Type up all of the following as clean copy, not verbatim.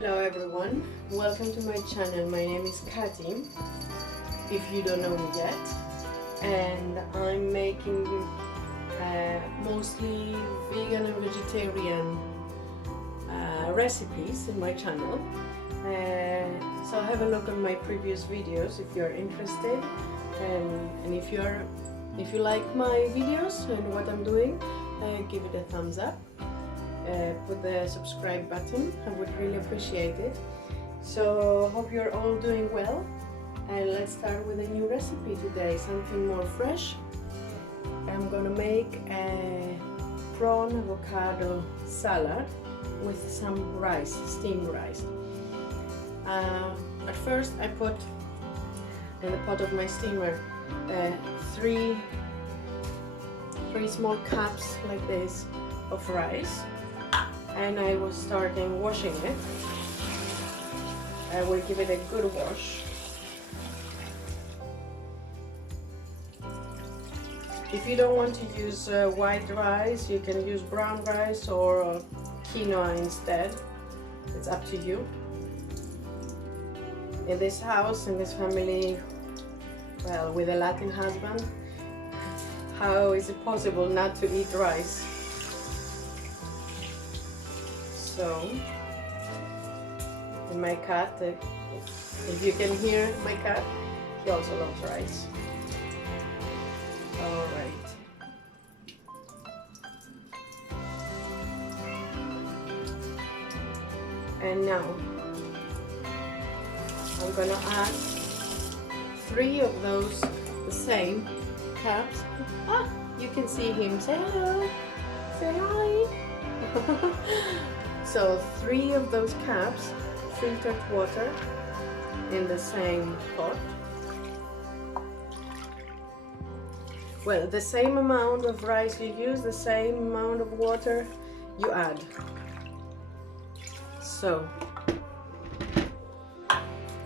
Hello everyone, welcome to my channel. My name is Katy, if you don't know me yet, and I'm making mostly vegan and vegetarian recipes in my channel. So have a look at my previous videos if you're interested, and if you like my videos and what I'm doing, give it a thumbs up. Put the subscribe button, I would really appreciate it. So hope you're all doing well, and let's start with a new recipe today, something more fresh. I'm gonna make a prawn avocado salad with some rice, steamed rice. At first I put in the pot of my steamer three small cups like this of rice, and I was starting washing it. I will give it a good wash. If you don't want to use white rice, you can use brown rice or quinoa instead. It's up to you. In this house, in this family, well, with a Latin husband, how is it possible not to eat rice? So, and my cat, if you can hear my cat, he also loves rice. Alright. And now, I'm gonna add 3 of those, the same cups. Ah, you can see him. Say hello. Say hi. So 3 of those cups filtered water in the same pot. Well, the same amount of rice you use, the same amount of water you add. So,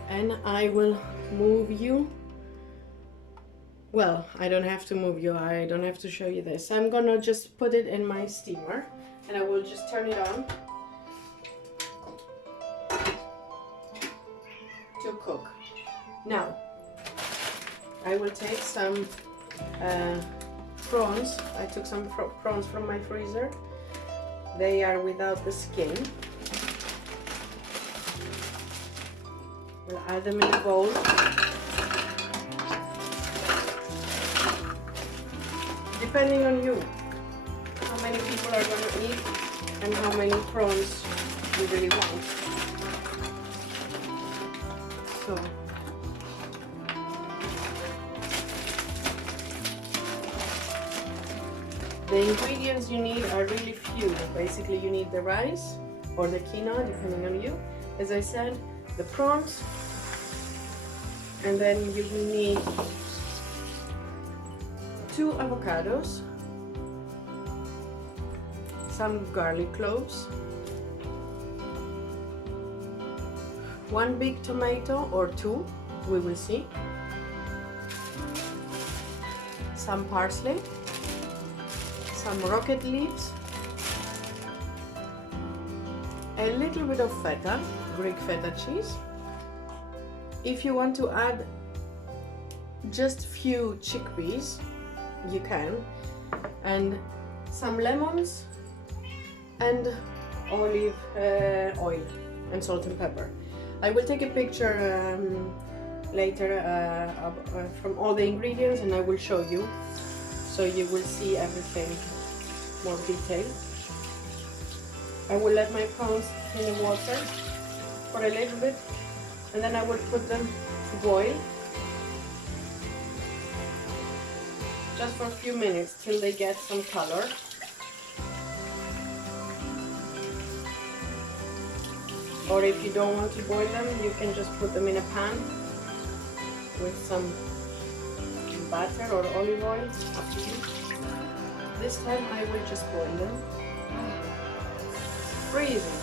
and I will move you. Well, I don't have to move you, I don't have to show you this. I'm gonna just put it in my steamer and I will just turn it on to cook. Now, I will take some prawns. I took some prawns from my freezer. They are without the skin. We'll add them in a bowl. Depending on you, how many people are going to eat and how many prawns you really want. So, the ingredients you need are really few. Basically, you need the rice or the quinoa, depending on you. As I said, the prawns, and then you will need 2 avocados, some garlic cloves, 1 big tomato or 2, we will see, some parsley, some rocket leaves, a little bit of feta, Greek feta cheese. If you want to add just few chickpeas, you can, and some lemons and olive oil and salt and pepper. I will take a picture later from all the ingredients, and I will show you, so you will see everything more detailed. I will let my prawns in the water for a little bit, and then I will put them to boil just for a few minutes till they get some color. Or if you don't want to boil them, you can just put them in a pan with some butter or olive oil, up to you. This time I will just boil them. Freezing.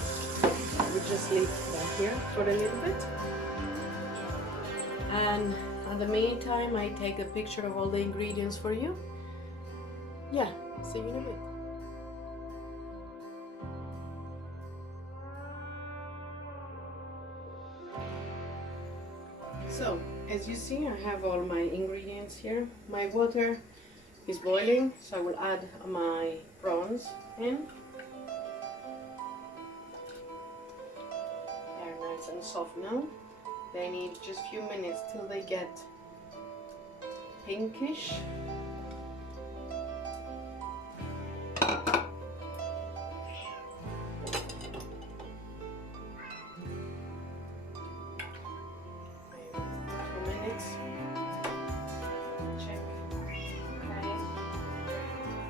I will just leave them here for a little bit. And in the meantime, I take a picture of all the ingredients for you. Yeah, see you in a bit. So, as you see, I have all my ingredients here. My water is boiling, so I will add my prawns in. They're nice and soft now. They need just a few minutes till they get pinkish.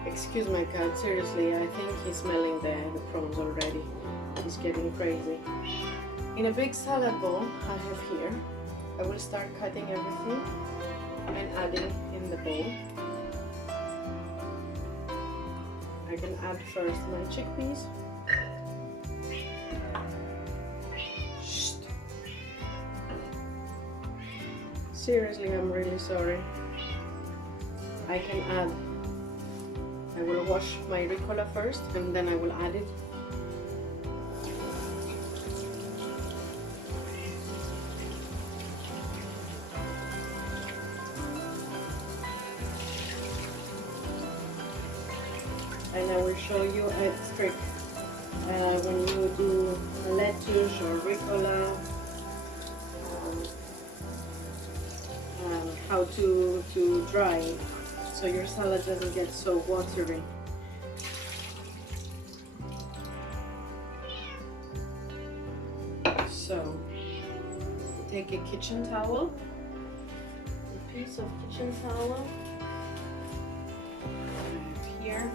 Excuse my cat, seriously, I think he's smelling the prawns already. He's getting crazy. In a big salad bowl I have here, I will start cutting everything and adding in the bowl. I can add first my chickpeas. Seriously, I'm really sorry. I will wash my ricotta first and then I will add it. And I will show you a trick when you do lettuce or ricotta, how to dry it, so your salad doesn't get so watery. So take a kitchen towel, a piece of kitchen towel here.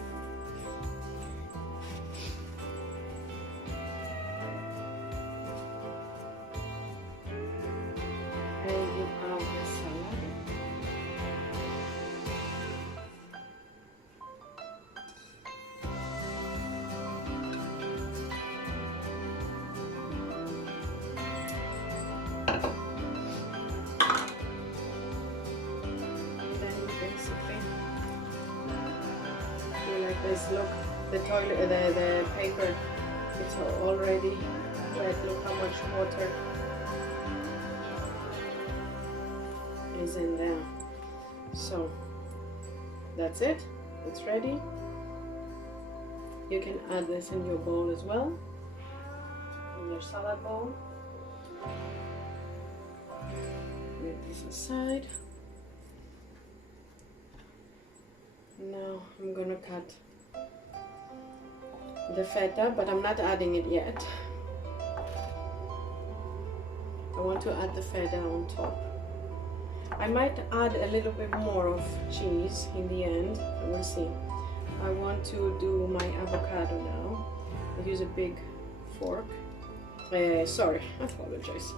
And you have the salad. This, look, the paper, it's already wet. Look how much water is in there. So that's it, it's ready. You can add this in your bowl as well, in your salad bowl. Leave this aside. Now I'm gonna cut the feta, but I'm not adding it yet. I want to add the feta on top. I might add a little bit more of cheese in the end, we'll see. I want to do my avocado now. I use a big fork, sorry, I apologize,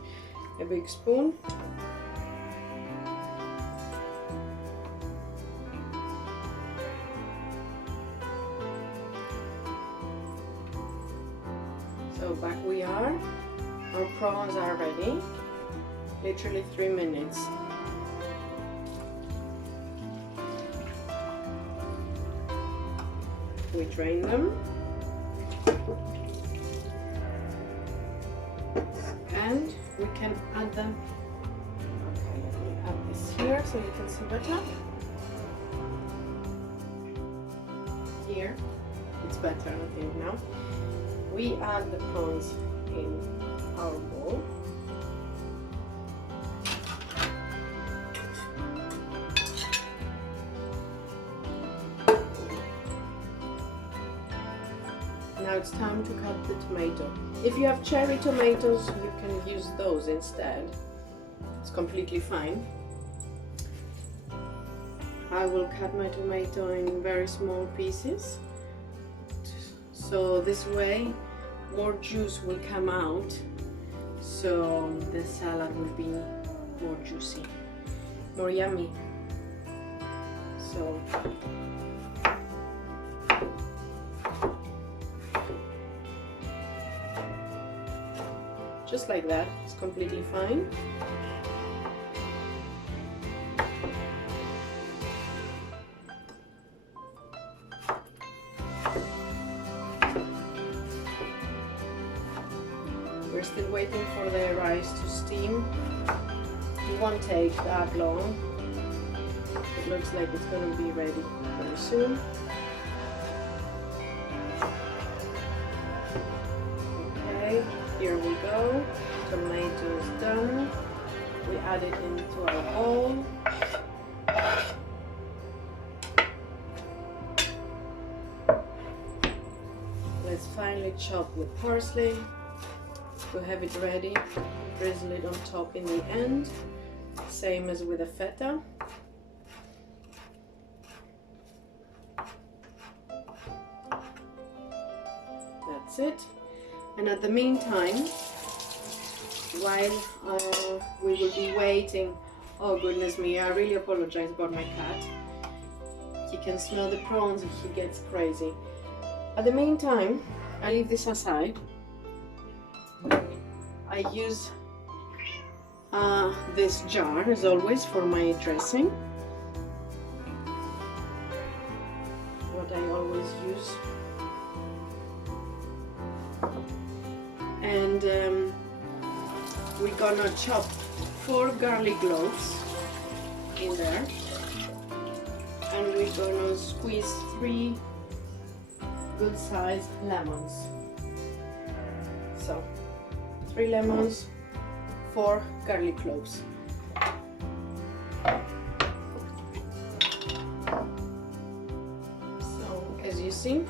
a big spoon. So back we are, our prawns are ready, literally 3 minutes. We drain them and we can add them. Okay, let me add this here so you can see better. Here, it's better I think now. We add the prawns in our bowl. Now it's time to cut the tomato. If you have cherry tomatoes, you can use those instead. It's completely fine. I will cut my tomato in very small pieces. So this way, more juice will come out, so the salad will be more juicy, more yummy. So just like that, it's completely fine. We're still waiting for the rice to steam. it won't take that long. It looks like it's going to be ready very soon. Okay, here we go. Tomatoes done. We add it into our bowl. Let's finally chop with parsley to have it ready. Drizzle it on top in the end, same as with the feta. That's it. And at the meantime, while we will be waiting, oh goodness me, I really apologize about my cat. He can smell the prawns if he gets crazy. At the meantime, I leave this aside. I use this jar as always for my dressing. What I always use. And we're gonna chop 4 garlic cloves in there, and we're gonna squeeze 3 good sized lemons. So 3 lemons, 4 garlic cloves. So as you see,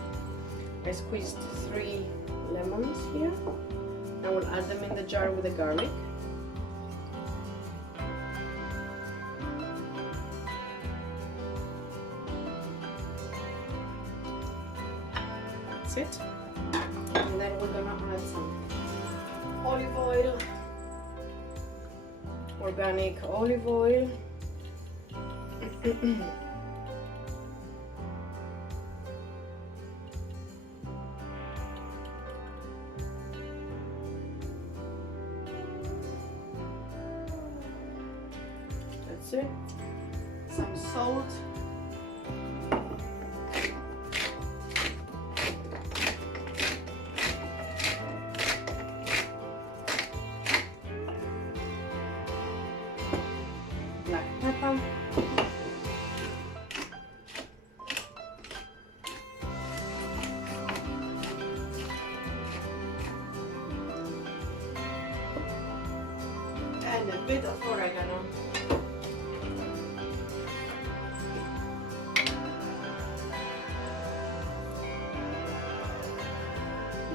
I squeezed 3 lemons here. I will add them in the jar with the garlic. That's it. And then we're gonna add some olive oil, organic olive oil. That's it. Some salt. Black pepper. And a bit of oregano.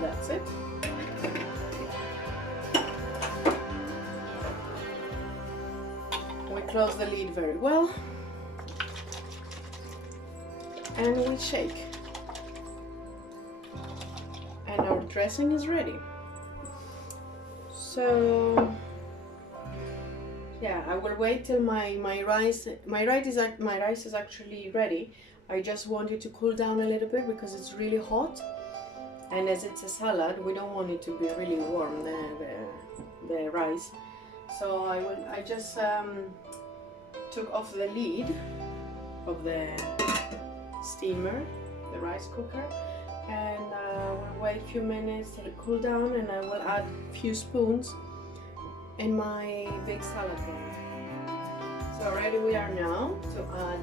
That's it. We close the lid very well and we shake, and our dressing is ready. So yeah, I will wait till my rice is actually ready. I just want it to cool down a little bit because it's really hot. And as it's a salad, we don't want it to be really warm, the rice. So I just took off the lid of the steamer, the rice cooker, and we'll wait a few minutes till it cool down, and I will add a few spoons in my big salad bowl. So ready we are now to add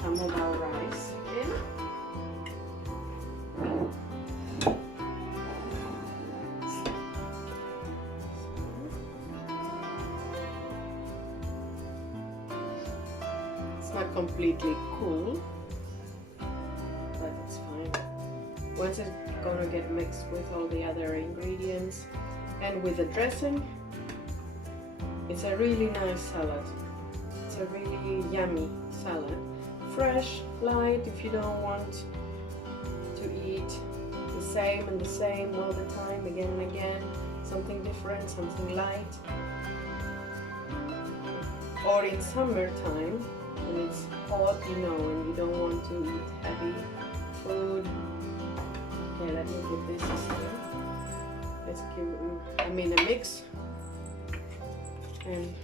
some of our rice in. It's not completely cool, but it's fine. Once it's gonna get mixed with all the other ingredients and with the dressing, it's a really nice salad. It's a really yummy salad. Fresh, light, if you don't want to eat the same and the same all the time, again and again, something different, something light. Or in summertime, when it's hot, you know, and you don't want to eat heavy food. Okay, let me give this a stir. Let's give a mix. And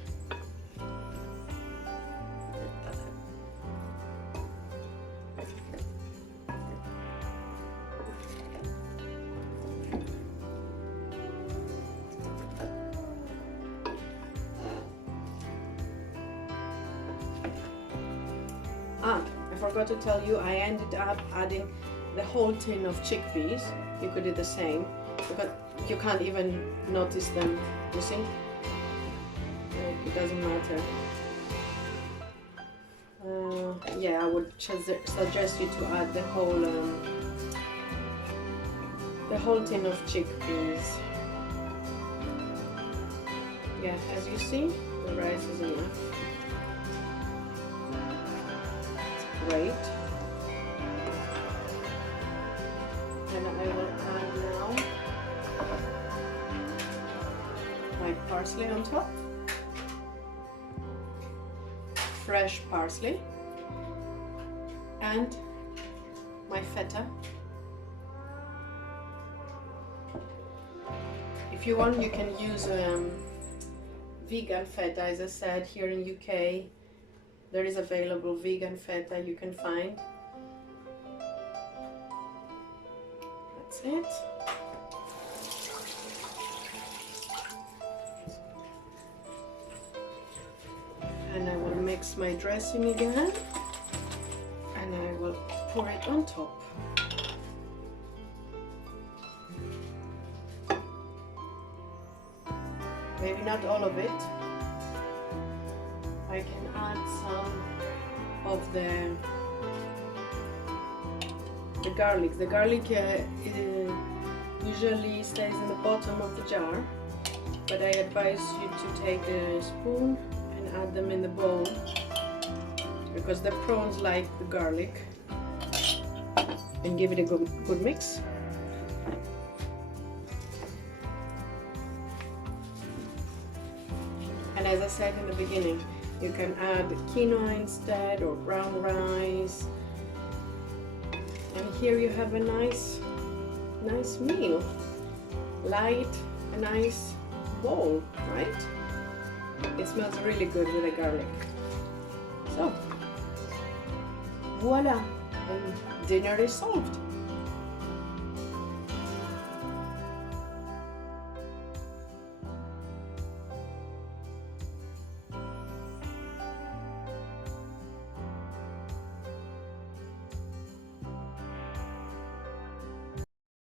forgot to tell you, I ended up adding the whole tin of chickpeas. You could do the same, because you can't even notice them, you see? It doesn't matter. Yeah, I would suggest you to add the whole tin of chickpeas. Yeah, as you see, the rice is enough. It's great. And I will add now my parsley on top. Fresh parsley. And my feta. If you want, you can use vegan feta. As I said, here in UK there is available vegan feta you can find. That's it. And I will mix my dressing again, and I will pour it on top. Maybe not all of it. I can add some of the garlic. The garlic usually stays in the bottom of the jar, but I advise you to take a spoon and add them in the bowl, because the prawns like the garlic, and give it a good mix. And as I said in the beginning, you can add quinoa instead, or brown rice. And here you have a nice meal. Light, a nice bowl, right? It smells really good with the garlic. So, voila, and dinner is solved.